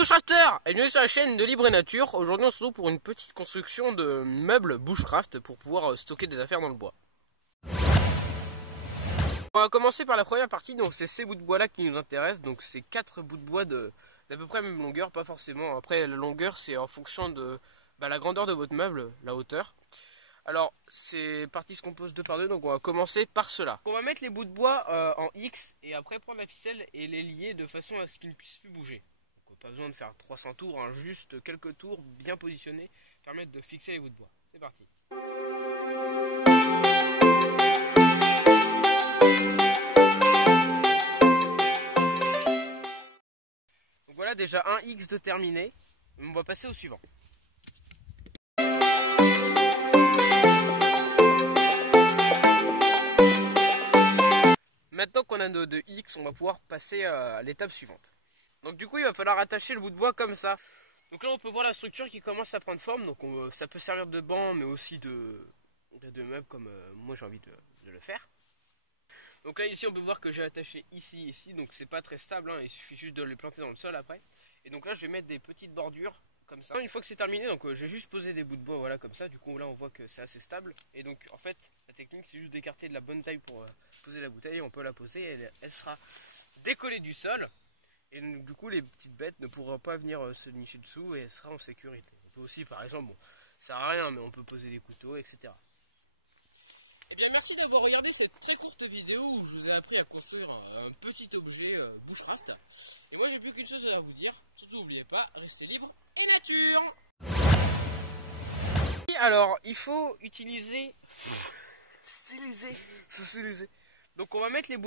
Bushcrafters et bienvenue sur la chaîne de Libre et Nature. Aujourd'hui on se retrouve pour une petite construction de meubles Bushcraft pour pouvoir stocker des affaires dans le bois. On va commencer par la première partie, donc c'est ces bouts de bois là qui nous intéressent. Donc c'est 4 bouts de bois d'à peu près la même longueur, pas forcément. Après la longueur c'est en fonction de la grandeur de votre meuble, la hauteur. Alors ces parties se composent 2 par 2, donc on va commencer par cela. On va mettre les bouts de bois en X et après prendre la ficelle et les lier de façon à ce qu'ils ne puissent plus bouger. Donc, pas besoin de faire 300 tours, hein, juste quelques tours bien positionnés permettent de fixer les bouts de bois. C'est parti. Donc voilà déjà un X de terminé, on va passer au suivant. Maintenant qu'on a nos 2 X, on va pouvoir passer à l'étape suivante. Donc du coup il va falloir attacher le bout de bois comme ça. Donc là on peut voir la structure qui commence à prendre forme. Donc ça peut servir de banc mais aussi de meubles comme moi j'ai envie de le faire. Donc là ici on peut voir que j'ai attaché ici. Donc c'est pas très stable, hein, il suffit juste de les planter dans le sol après. Et donc là je vais mettre des petites bordures comme ça. Une fois que c'est terminé, donc je vais juste poser des bouts de bois voilà comme ça. Du coup là on voit que c'est assez stable. Et donc en fait la technique c'est juste d'écarter de la bonne taille pour poser la bouteille. Et on peut la poser et elle sera décollée du sol. Et donc, du coup les petites bêtes ne pourront pas venir se nicher dessous et elle sera en sécurité. On peut aussi par exemple, bon ça sert à rien mais on peut poser des couteaux etc. Et bien merci d'avoir regardé cette très courte vidéo où je vous ai appris à construire un petit objet Bushcraft. Et moi j'ai plus qu'une chose à vous dire, surtout n'oubliez pas, restez libre et nature. Et alors il faut utiliser... Donc on va mettre les bouts